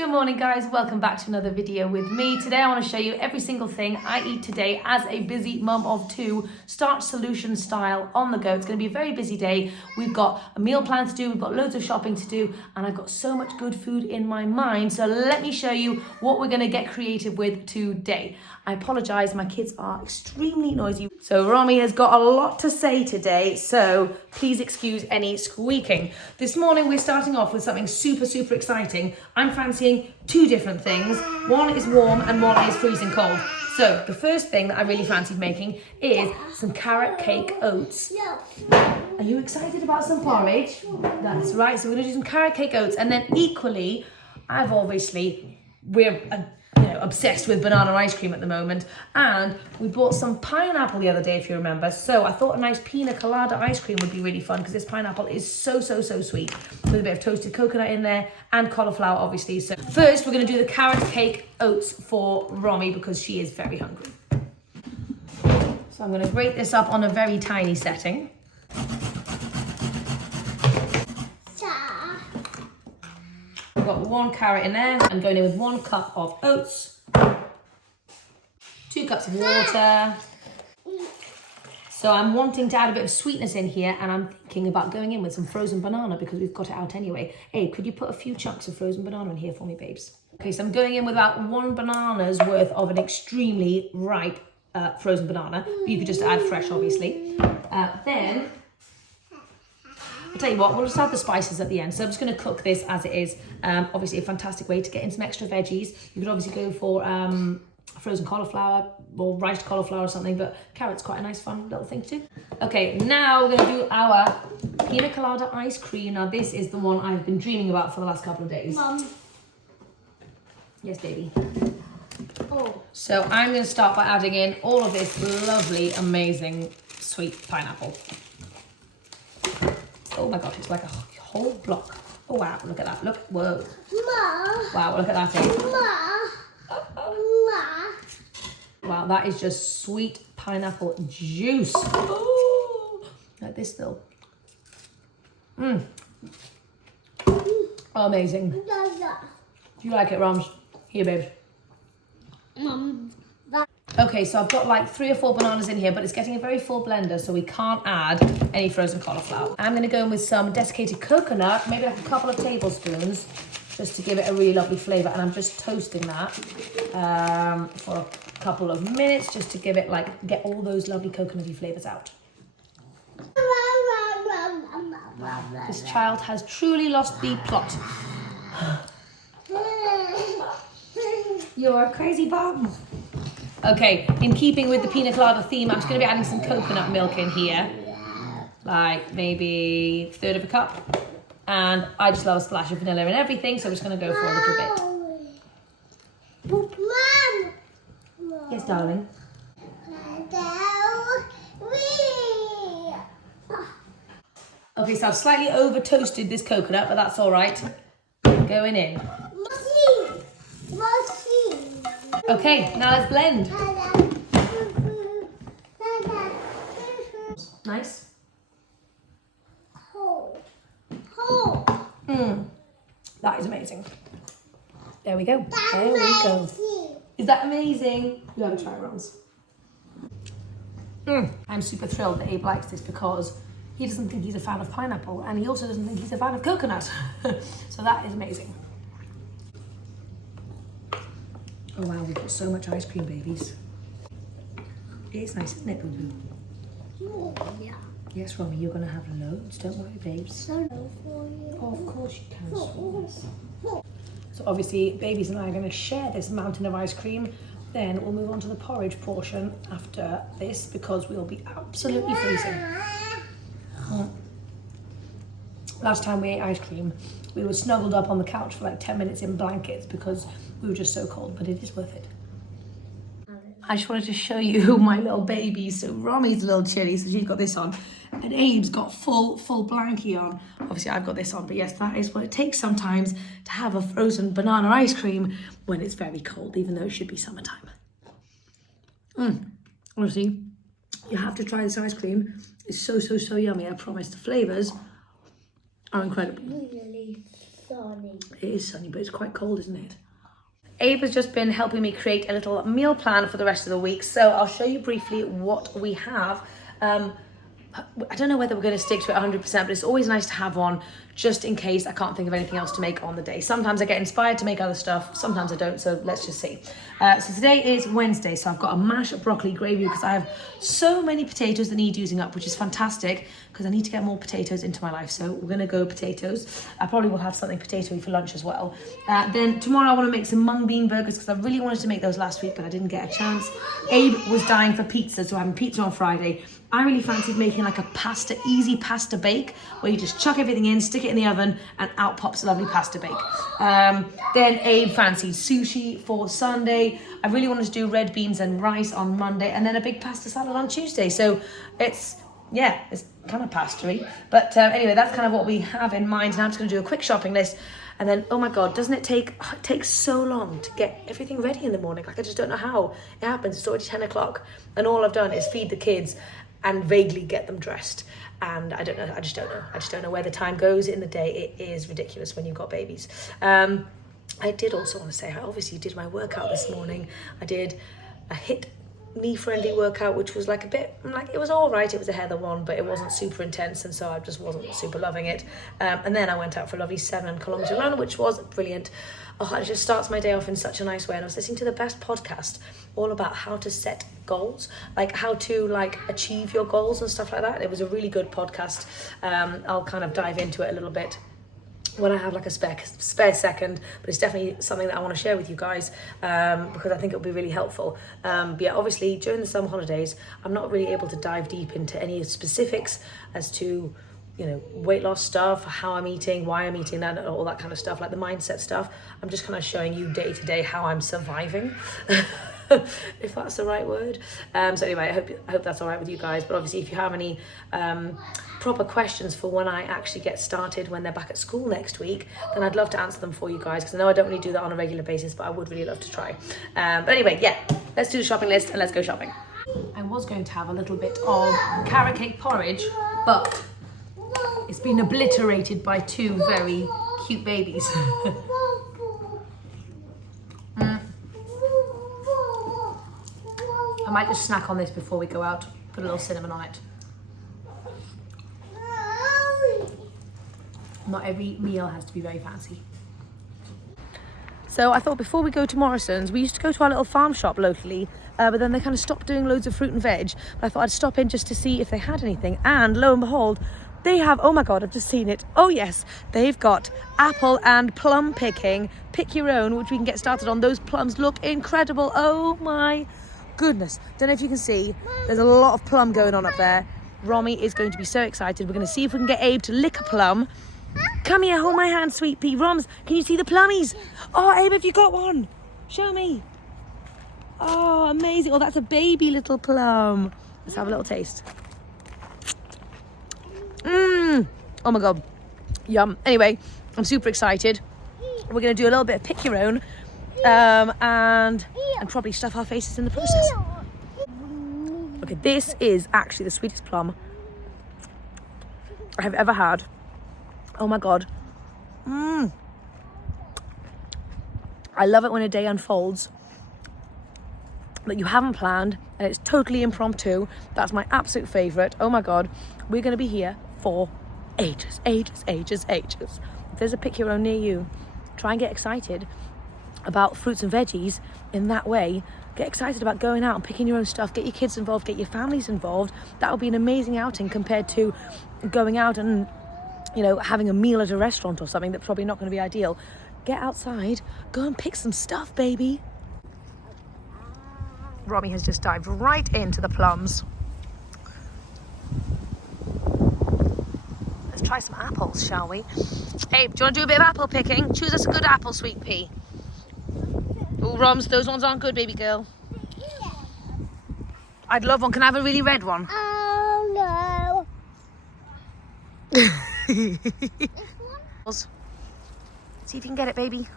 Good morning guys, welcome back to another video with me. Today I want to show you every single thing I eat today as a busy mum of two, starch solution style on the go. It's going to be a very busy day. We've got a meal plan to do, we've got loads of shopping to do, and I've got so much good food in my mind. So let me show you what we're going to get creative with today. I apologise, my kids are extremely noisy. So Romy has got a lot to say today, so please excuse any squeaking. This morning we're starting off with something super exciting. I'm fancying two different things. One is warm and one is freezing cold. So the first thing that I really fancied making is some carrot cake oats. Are you excited about some porridge? That's right, so we're gonna do some carrot cake oats, and then equally, we're obsessed with banana ice cream at the moment, and we bought some pineapple the other day, if you remember. So I thought a nice pina colada ice cream would be really fun because this pineapple is so sweet, with a bit of toasted coconut in there and cauliflower, obviously. So first we're going to do the carrot cake oats for Romy because she is very hungry. So I'm going to grate this up on a very tiny setting. I've got 1 carrot in there. I'm going in with 1 cup of oats, 2 cups of water. So I'm wanting to add a bit of sweetness in here, and I'm thinking about going in with some frozen banana because we've got it out anyway. Hey, could you put a few chunks of frozen banana in here for me, babes? Okay, so I'm going in with about 1 banana's worth of an extremely ripe frozen banana. You could just add fresh, obviously. Then I'll tell you what, we'll just add the spices at the end. So I'm just going to cook this as it is. Obviously a fantastic way to get in some extra veggies. You could obviously go for frozen cauliflower or riced cauliflower or something, but carrot's quite a nice fun little thing to do. Okay, now we're going to do our pina colada ice cream. Now this is the one I've been dreaming about for the last couple of days. Mum. Yes, baby. Oh. So I'm going to start by adding in all of this lovely, amazing, sweet pineapple. Oh my God, it's like a whole block. Oh wow, look at that, look, whoa. Ma. Wow, look at that. Ma. Ma. Wow, that is just sweet pineapple juice. Oh, like this though. Mmm. Amazing. Do you like it, Rams? Here, babes. Mum. Okay, so I've got like 3 or 4 bananas in here, but it's getting a very full blender, so we can't add any frozen cauliflower. I'm going to go in with some desiccated coconut, maybe like a couple of tablespoons, just to give it a really lovely flavour. And I'm just toasting that for a couple of minutes, just to give it get all those lovely coconutty flavours out. This child has truly lost the plot. You're a crazy bum. Okay, in keeping with the pina colada theme, I'm just going to be adding some coconut milk in here. Like maybe 1/3 of a cup. And I just love a splash of vanilla in everything, so I'm just going to go for a little bit. Mum. Yes, darling. Okay, so I've slightly over toasted this coconut, but that's all right. Going in. Okay, now let's blend. Nice. That is amazing. There we go. There we go. Is that amazing? You have a try, Rons. I'm super thrilled that Abe likes this because he doesn't think he's a fan of pineapple, and he also doesn't think he's a fan of coconut. So that is amazing. Oh wow, we've got so much ice cream, babies. It's nice, isn't it, boo-boo? Yeah. Yes, Romy, you're going to have loads. Don't worry, babes. So for you. Oh, of course you can, sweetness. So obviously, babies and I are going to share this mountain of ice cream. Then we'll move on to the porridge portion after this because we'll be absolutely freezing. Last time we ate ice cream, we were snuggled up on the couch for like 10 minutes in blankets because we were just so cold, but it is worth it. I just wanted to show you my little baby. So Romy's a little chilly, so she's got this on. And Abe's got full blankie on. Obviously I've got this on, but yes, that is what it takes sometimes to have a frozen banana ice cream when it's very cold, even though it should be summertime. Honestly, you have to try this ice cream. It's so yummy, I promise. The flavours are incredible. sunny. It is sunny, but it's quite cold, isn't it? Abe has just been helping me create a little meal plan for the rest of the week. So I'll show you briefly what we have. I don't know whether we're going to stick to it 100%, but it's always nice to have one just in case I can't think of anything else to make on the day. Sometimes I get inspired to make other stuff, sometimes I don't, so let's just see. So today is Wednesday, so I've got a mashed broccoli gravy because I have so many potatoes that need using up, which is fantastic because I need to get more potatoes into my life. So we're going to go potatoes. I probably will have something potatoey for lunch as well. Then tomorrow I want to make some mung bean burgers because I really wanted to make those last week, but I didn't get a chance. Abe was dying for pizza, so I'm having pizza on Friday. I really fancied making like a easy pasta bake, where you just chuck everything in, stick it in the oven, and out pops a lovely pasta bake. Then Abe fancied sushi for Sunday. I really wanted to do red beans and rice on Monday, and then a big pasta salad on Tuesday. So it's kind of pasta-y. But anyway, that's kind of what we have in mind. Now I'm just going to do a quick shopping list. And then, oh my God, doesn't it take, it takes so long to get everything ready in the morning. Like, I just don't know how it happens. It's already 10 o'clock. And all I've done is feed the kids and vaguely get them dressed. And I don't know, I just don't know where the time goes in the day. It is ridiculous when you've got babies. I did also want to say, I obviously did my workout this morning. I did a HIIT knee-friendly workout, which was like a bit, like, it was all right. It was a Heather one, but it wasn't super intense, and so I just wasn't super loving it. And then I went out for a lovely 7-kilometer run, which was brilliant. Oh, it just starts my day off in such a nice way. And I was listening to the best podcast all about how to set goals, like how to like achieve your goals and stuff like that. It was a really good podcast. I'll kind of dive into it a little bit when I have like a spare second, but it's definitely something that I want to share with you guys because I think it'll be really helpful. But yeah, obviously during the summer holidays, I'm not really able to dive deep into any specifics as to, you know, weight loss stuff, how I'm eating, why I'm eating that, all that kind of stuff, like the mindset stuff. I'm just kind of showing you day to day how I'm surviving, if that's the right word. So anyway, I hope that's all right with you guys. But obviously, if you have any proper questions for when I actually get started, when they're back at school next week, then I'd love to answer them for you guys, because I know I don't really do that on a regular basis, but I would really love to try. But anyway, yeah, let's do the shopping list and let's go shopping. I was going to have a little bit of carrot cake porridge, but it's been obliterated by two very cute babies. I might just snack on this before we go out, put a little cinnamon on it. Not every meal has to be very fancy. So I thought before we go to Morrison's, we used to go to our little farm shop locally, but then they kind of stopped doing loads of fruit and veg. But I thought I'd stop in just to see if they had anything. And lo and behold, they have, oh my God, I've just seen it. Oh yes, they've got apple and plum picking. Pick your own, which we can get started on. Those plums look incredible. Oh my goodness. Don't know if you can see, there's a lot of plum going on up there. Romy is going to be so excited. We're going to see if we can get Abe to lick a plum. Come here, hold my hand, sweet pea. Roms, can you see the plummies? Oh, Abe, have you got one? Show me. Oh, amazing. Oh, that's a baby little plum. Let's have a little taste. Oh my God, yum. Anyway, I'm super excited. We're going to do a little bit of pick your own and probably stuff our faces in the process. Okay, this is actually the sweetest plum I have ever had. Oh my God. I love it when a day unfolds that you haven't planned and it's totally impromptu. That's my absolute favourite. Oh my God, we're going to be here for ages. If there's a pick your own near you, try and get excited about fruits and veggies in that way. Get excited about going out and picking your own stuff. Get your kids involved, get your families involved. That would be an amazing outing compared to going out and, you know, having a meal at a restaurant or something that's probably not going to be ideal. Get outside, go and pick some stuff, baby. Romy has just dived right into the plums. Let's try some apples, shall we? Hey, do you want to do a bit of apple picking? Choose us a good apple, sweet pea. Oh, Roms, those ones aren't good, baby girl. I'd love one. Can I have a really red one? Oh no. See if you can get it, baby.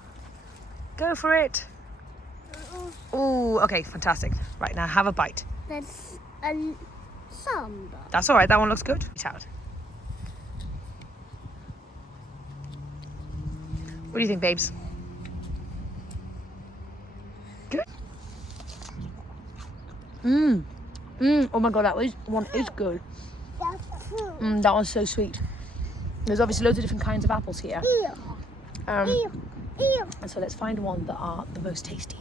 Go for it. Oh, okay, fantastic. Right, now have a bite. That's a samba. That's all right, that one looks good. It's out. What do you think, babes? Good. Oh my god, that one is good. That one's so sweet. There's obviously loads of different kinds of apples here. And so let's find one that are the most tasty.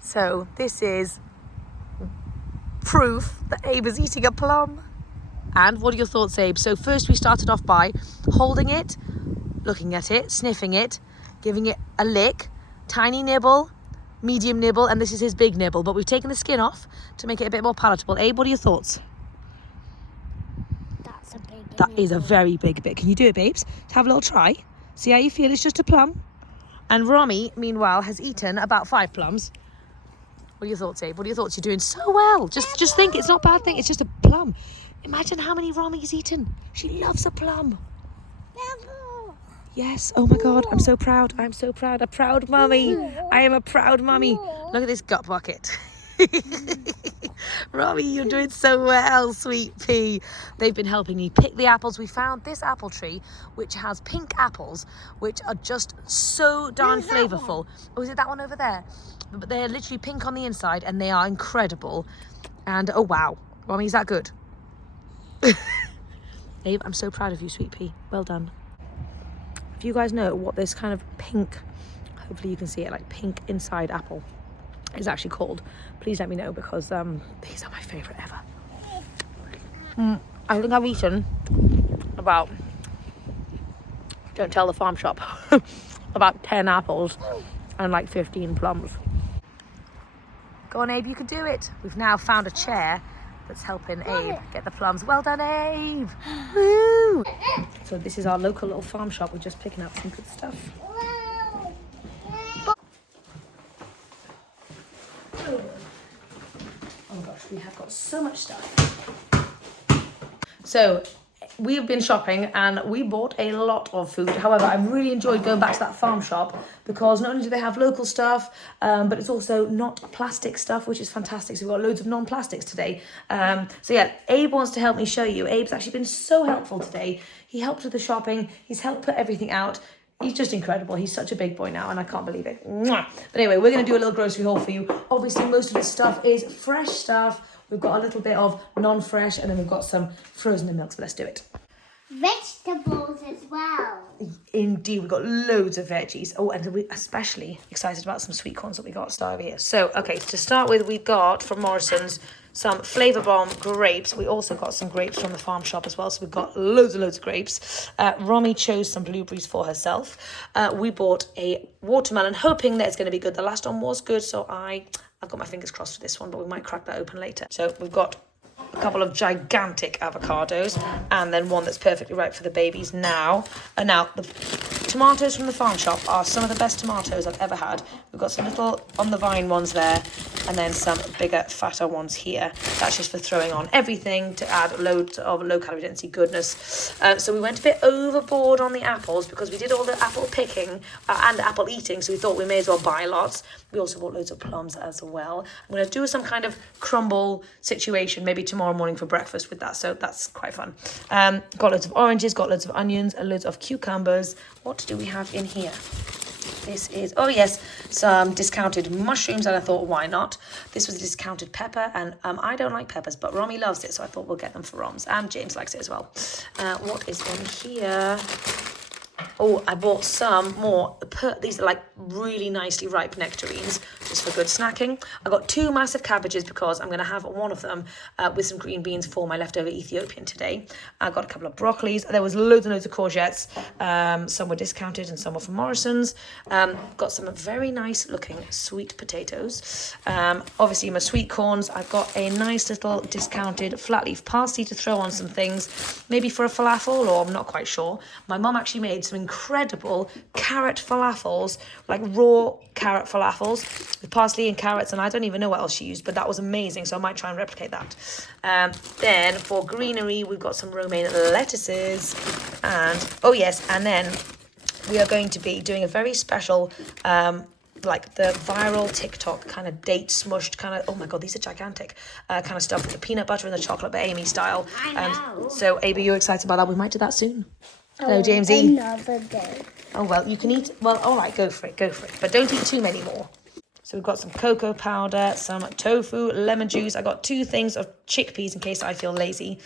So this is proof that Abe is eating a plum. And what are your thoughts, Abe? So first we started off by holding it, looking at it, sniffing it, giving it a lick, tiny nibble, medium nibble, and this is his big nibble. But we've taken the skin off to make it a bit more palatable. Abe, what are your thoughts? That's a big That is a very big bit. Can you do it, babes? Have a little try. See how you feel? It's just a plum. And Romy, meanwhile, has eaten about 5 plums. What are your thoughts, Abe? What are your thoughts? You're doing so well. Just think, it's not a bad thing. It's just a plum. Imagine how many Romy's eaten. She loves a plum. Yes. Oh my God. I'm so proud. I'm so proud. A proud mummy. I am a proud mummy. Look at this gut bucket. Romy, you're doing so well, sweet pea. They've been helping me pick the apples. We found this apple tree, which has pink apples, which are just so darn flavourful. Oh, is it that one over there? But they're literally pink on the inside, and they are incredible. And, oh, wow. Romy, is that good? Abe, I'm so proud of you, sweet pea. Well done. If you guys know what this kind of pink, hopefully you can see it, like pink inside apple is actually called, please let me know, because these are my favourite ever. I think I've eaten about, don't tell the farm shop, about 10 apples and like 15 plums. Go on, Abe, you can do it. We've now found a chair that's helping Abe get the plums. Well done, Abe. Woo! So this is our local little farm shop. We're just picking up some good stuff. Oh my gosh, we have got so much stuff. So we've been shopping and we bought a lot of food. However, I've really enjoyed going back to that farm shop because not only do they have local stuff, but it's also not plastic stuff, which is fantastic. So we've got loads of non-plastics today. So yeah, Abe wants to help me show you. Abe's actually been so helpful today. He helped with the shopping. He's helped put everything out. He's just incredible. He's such a big boy now and I can't believe it. Mwah. But anyway, we're going to do a little grocery haul for you. Obviously, most of the stuff is fresh stuff. We've got a little bit of non-fresh and then we've got some frozen in milk. So let's do it. Vegetables as well. Indeed, we've got loads of veggies. Oh, and we're especially excited about some sweet corns that we got started here. So, okay, to start with, we got from Morrison's some Flavour Bomb grapes. We also got some grapes from the farm shop as well. So we've got loads and loads of grapes. Romy chose some blueberries for herself. We bought a watermelon, hoping that it's going to be good. The last one was good, so I've got my fingers crossed for this one, but we might crack that open later. So we've got a couple of gigantic avocados and then one that's perfectly ripe for the babies now. And now the tomatoes from the farm shop are some of the best tomatoes I've ever had. We've got some little on the vine ones there and then some bigger, fatter ones here. That's just for throwing on everything to add loads of low calorie density goodness. So we went a bit overboard on the apples because we did all the apple picking and apple eating, so we thought we may as well buy lots. We also bought loads of plums as well. I'm going to do some kind of crumble situation maybe tomorrow morning for breakfast with that, so that's quite fun. Got loads of oranges, got loads of onions and loads of cucumbers. What do we have in here? This is, oh yes, some discounted mushrooms, and I thought, why not? This was a discounted pepper, and I don't like peppers, but Romy loves it, so I thought we'll get them for Roms, and James likes it as well. What is in here? Oh, I bought some more. These are like really nicely ripe nectarines, just for good snacking. I got 2 massive cabbages because I'm going to have one of them with some green beans for my leftover Ethiopian today. I got a couple of broccolis. There was loads and loads of courgettes. Some were discounted and some were from Morrison's. Got some very nice looking sweet potatoes. Obviously my sweet corns. I've got a nice little discounted flat leaf parsley to throw on some things, maybe for a falafel, or I'm not quite sure. My mum actually made some incredible carrot falafels, like raw carrot falafels with parsley and carrots, and I don't even know what else she used, but that was amazing, so I might try and replicate that. Then for greenery, we've got some romaine lettuces, and oh yes, and then we are going to be doing a very special like the viral TikTok kind of date smushed kind of, oh my god, these are gigantic, kind of stuff with the peanut butter and the chocolate, but Amy style. I know. So Amy, you're excited about that? We might do that soon. Hello, Jamesy. Another day. Oh, well, you can eat. Well, all right, go for it. But don't eat too many more. So we've got some cocoa powder, some tofu, lemon juice. I got 2 things of chickpeas in case I feel lazy.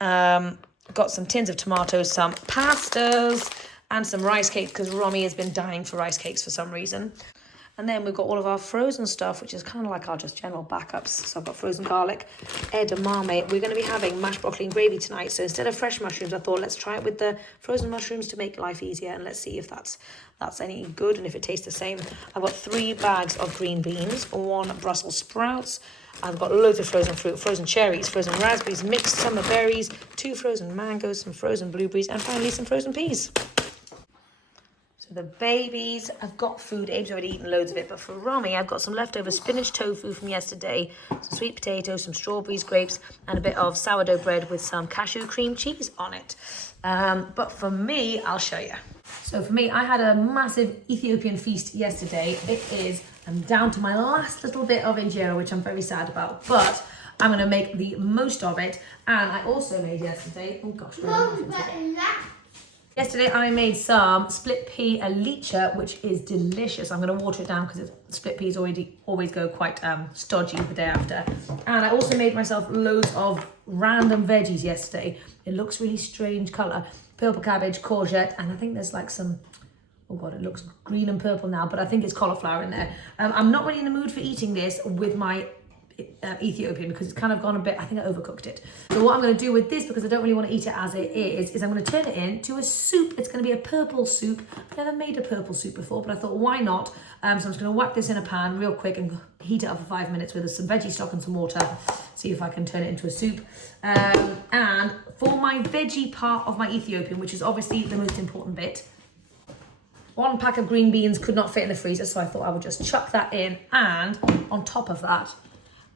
Got some tins of tomatoes, some pastas, and some rice cakes because Romy has been dying for rice cakes for some reason. And then we've got all of our frozen stuff, which is kind of like our just general backups. So I've got frozen garlic, edamame. We're going to be having mashed broccoli and gravy tonight. So instead of fresh mushrooms, I thought let's try it with the frozen mushrooms to make life easier. And let's see if that's any good and if it tastes the same. I've got 3 bags of green beans, 1 Brussels sprouts. I've got loads of frozen fruit, frozen cherries, frozen raspberries, mixed summer berries, 2 frozen mangoes, some frozen blueberries, and finally some frozen peas. So the babies, I've got food. Abe's already eaten loads of it, but for Romy, I've got some leftover spinach tofu from yesterday, some sweet potatoes, some strawberries, grapes, and a bit of sourdough bread with some cashew cream cheese on it. But for me, I'll show you. So for me, I had a massive Ethiopian feast yesterday. I'm down to my last little bit of injera, which I'm very sad about, but I'm going to make the most of it. And I also made yesterday, oh gosh, yesterday I made some split pea alicha, which is delicious. I'm going to water it down because split peas always go quite stodgy the day after. And I also made myself loads of random veggies yesterday. It looks really strange colour. Purple cabbage, courgette, and I think there's like some, oh god, it looks green and purple now, but I think it's cauliflower in there. I'm not really in the mood for eating this with my Ethiopian because it's kind of gone a bit, I think I overcooked it. So what I'm going to do with this, because I don't really want to eat it as it is I'm going to turn it into a soup. It's going to be a purple soup. I've never made a purple soup before, but I thought, why not? So I'm just going to whack this in a pan real quick and heat it up for 5 minutes with some veggie stock and some water. See if I can turn it into a soup. And for my veggie part of my Ethiopian, which is obviously the most important bit, 1 pack of green beans could not fit in the freezer, so I thought I would just chuck that in. And on top of that,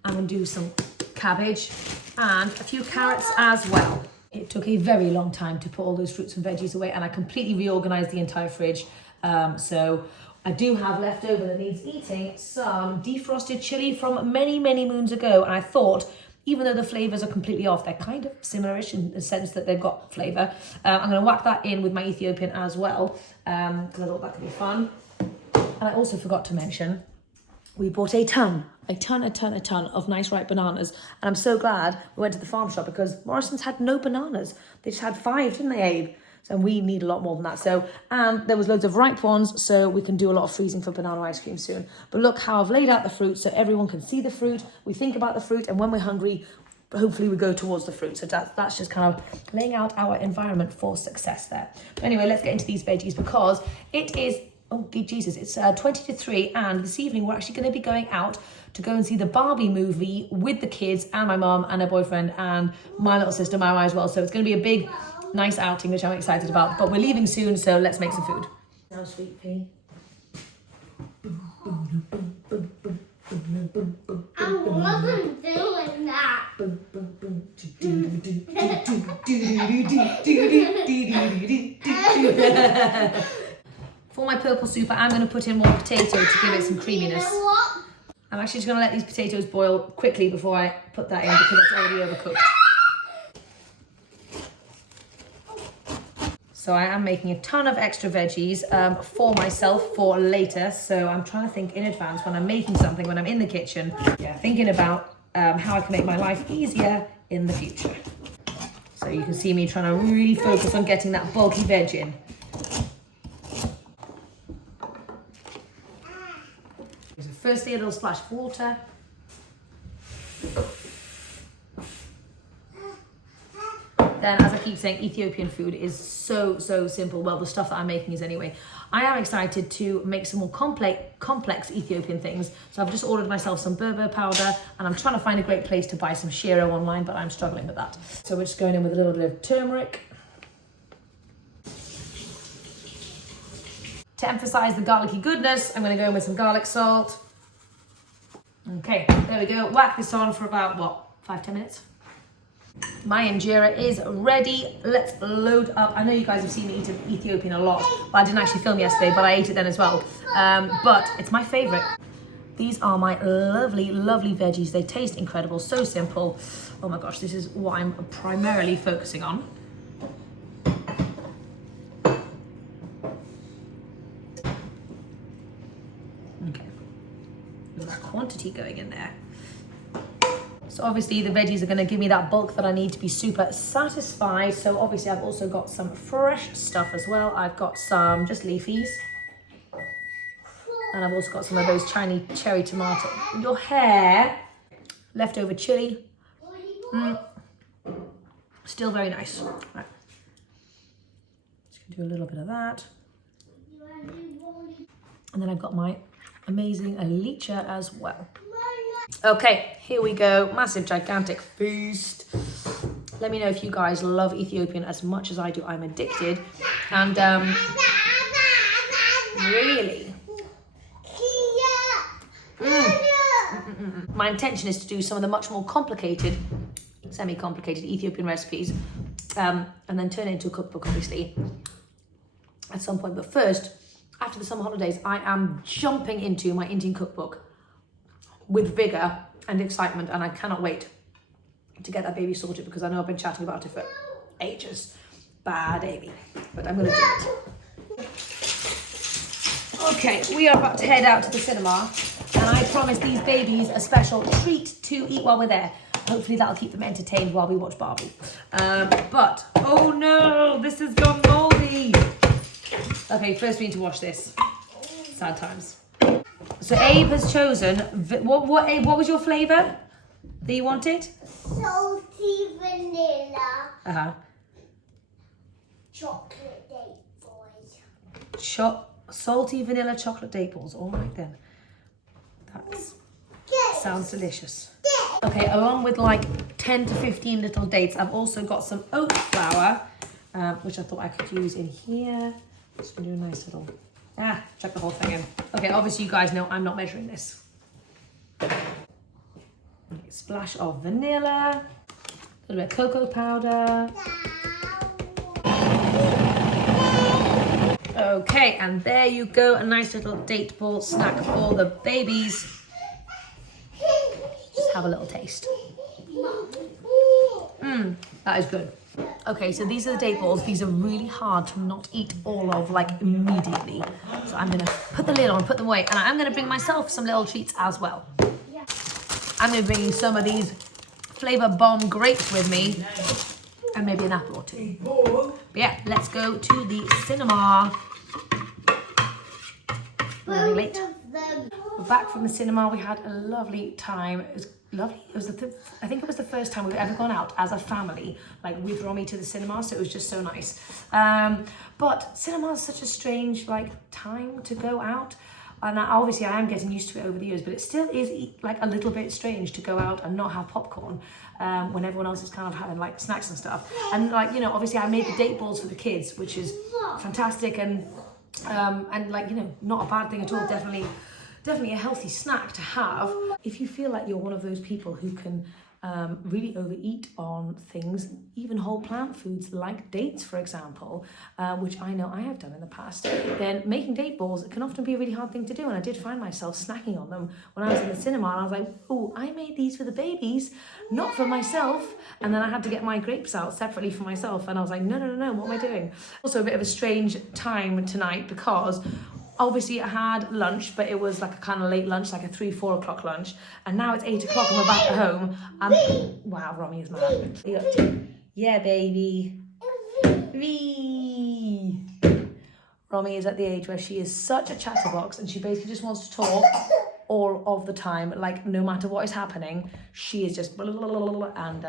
I'm going to do some cabbage and a few carrots as well. It took a very long time to put all those fruits and veggies away, and I completely reorganized the entire fridge. So I do have left over that needs eating some defrosted chili from many, many moons ago. And I thought, even though the flavors are completely off, they're kind of similar-ish in the sense that they've got flavor. I'm going to whack that in with my Ethiopian as well, because I thought that could be fun. And I also forgot to mention, we bought a ton of nice ripe bananas. And I'm so glad we went to the farm shop because Morrison's had no bananas. They just had 5, didn't they, Abe? So we need a lot more than that. So, and there was loads of ripe ones, so we can do a lot of freezing for banana ice cream soon. But look how I've laid out the fruit so everyone can see the fruit. We think about the fruit, and when we're hungry, hopefully we go towards the fruit. So that's just kind of laying out our environment for success there. But anyway, let's get into these veggies because it is, oh Jesus, it's 20 to 3, and this evening we're actually going to be going out to go and see the Barbie movie with the kids and my mum and her boyfriend and my little sister Mara as well. So it's going to be a big, nice outing, which I'm excited about. But we're leaving soon, so let's make some food. Now, sweet pea. I wasn't doing that. For my purple soup, I'm going to put in more potato to give it some creaminess. You know what? I'm actually just going to let these potatoes boil quickly before I put that in because it's already overcooked. So I am making a ton of extra veggies for myself for later. So I'm trying to think in advance when I'm making something, when I'm in the kitchen, thinking about how I can make my life easier in the future. So you can see me trying to really focus on getting that bulky veg in. So firstly, a little splash of water. Then, as I keep saying, Ethiopian food is so simple. Well, the stuff that I'm making is anyway. I am excited to make some more complex Ethiopian things. So I've just ordered myself some berber powder, and I'm trying to find a great place to buy some shiro online, but I'm struggling with that. So we're just going in with a little bit of turmeric. To emphasize the garlicky goodness, I'm going to go in with some garlic salt. Okay, there we go. Whack this on for about, 5-10 minutes? My injera is ready. Let's load up. I know you guys have seen me eat Ethiopian a lot, but I didn't actually film yesterday, but I ate it then as well. But it's my favorite. These are my lovely veggies. They taste incredible, so simple. Oh my gosh, this is what I'm primarily focusing on. Okay. There's that quantity going in there. So obviously the veggies are going to give me that bulk that I need to be super satisfied. So obviously I've also got some fresh stuff as well. I've got some just leafies. And I've also got some of those Chinese cherry tomato. Your hair, leftover chili. Still very nice. Right. Just gonna do a little bit of that. And then I've got my amazing alicia as well. Okay, here we go. Massive, gigantic feast. Let me know if you guys love Ethiopian as much as I do. I'm addicted. And really, my intention is to do some of the much more complicated, semi-complicated Ethiopian recipes, and then turn it into a cookbook, obviously, at some point. But first, after the summer holidays, I am jumping into my Indian cookbook with vigor and excitement, and I cannot wait to get that baby sorted because I know I've been chatting about it for ages. Bad Amy, but I'm gonna do it. Okay, we are about to head out to the cinema, and I promised these babies a special treat to eat while we're there. Hopefully that'll keep them entertained while we watch Barbie. But, oh no, this has gone moldy. Okay, first we need to wash this. Sad times. So Abe has chosen, what Abe, what was your flavour that you wanted? Salty vanilla. Uh-huh. Chocolate date boys. Salty vanilla chocolate date balls. All right then. That sounds delicious. Okay, along with like 10 to 15 little dates, I've also got some oat flour, which I thought I could use in here. Just gonna do a nice little, chuck the whole thing in. Okay, obviously you guys know I'm not measuring this. Okay, splash of vanilla, a little bit of cocoa powder. Okay, and there you go, a nice little date ball snack for the babies. Just have a little taste. That is good. Okay, so these are the date balls. These are really hard to not eat all of, like, immediately. So I'm gonna put the lid on, put them away, and I'm gonna bring myself some little treats as well. I'm gonna bring some of these flavor bomb grapes with me, and maybe an apple or two. But yeah, let's go to the cinema. Running late. We're back from the cinema. We had a lovely time. It was lovely. It was I think it was the first time we've ever gone out as a family, like with Romy, to the cinema. So it was just so nice. But cinema is such a strange like time to go out. And obviously I am getting used to it over the years, but it still is like a little bit strange to go out and not have popcorn when everyone else is kind of having like snacks and stuff. And like, you know, obviously I made the date balls for the kids, which is fantastic and like, you know, not a bad thing at all. Definitely a healthy snack to have. If you feel like you're one of those people who can really overeat on things, even whole plant foods like dates, for example, which I know I have done in the past, then making date balls can often be a really hard thing to do. And I did find myself snacking on them when I was in the cinema, and I was like, oh, I made these for the babies, not for myself. And then I had to get my grapes out separately for myself, and I was like, no, what am I doing? Also a bit of a strange time tonight because obviously I had lunch, but it was like a kind of late lunch, like a 3-4 o'clock lunch. And now it's 8 o'clock and we're back at home. Wow, Romy is mad. What are you up to? Yeah, baby. Wee. Romy is at the age where she is such a chatterbox and she basically just wants to talk all of the time. Like no matter what is happening, she is just blah, blah, blah, blah, and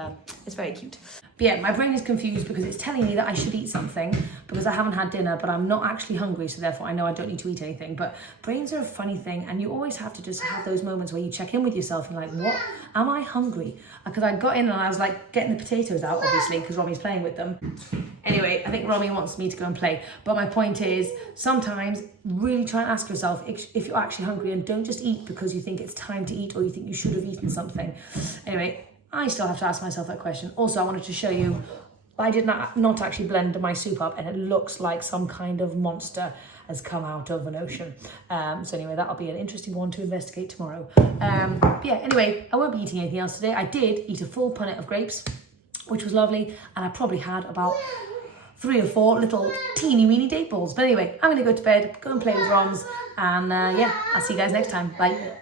it's very cute. But yeah, my brain is confused because it's telling me that I should eat something because I haven't had dinner, but I'm not actually hungry, so therefore I know I don't need to eat anything. But brains are a funny thing, and you always have to just have those moments where you check in with yourself and like, what? Am I hungry? Because I got in and I was like getting the potatoes out, obviously, because Romy's playing with them. Anyway, I think Romy wants me to go and play. But my point is, sometimes really try and ask yourself if you're actually hungry, and don't just eat because you think it's time to eat or you think you should have eaten something. Anyway, I still have to ask myself that question. Also, I wanted to show you, I did not actually blend my soup up, and it looks like some kind of monster has come out of an ocean. So anyway, that'll be an interesting one to investigate tomorrow. But yeah, anyway, I won't be eating anything else today. I did eat a full punnet of grapes, which was lovely, and I probably had about 3 or 4 little teeny weeny date balls. But anyway, I'm going to go to bed, go and play with Roms, and yeah, I'll see you guys next time. Bye.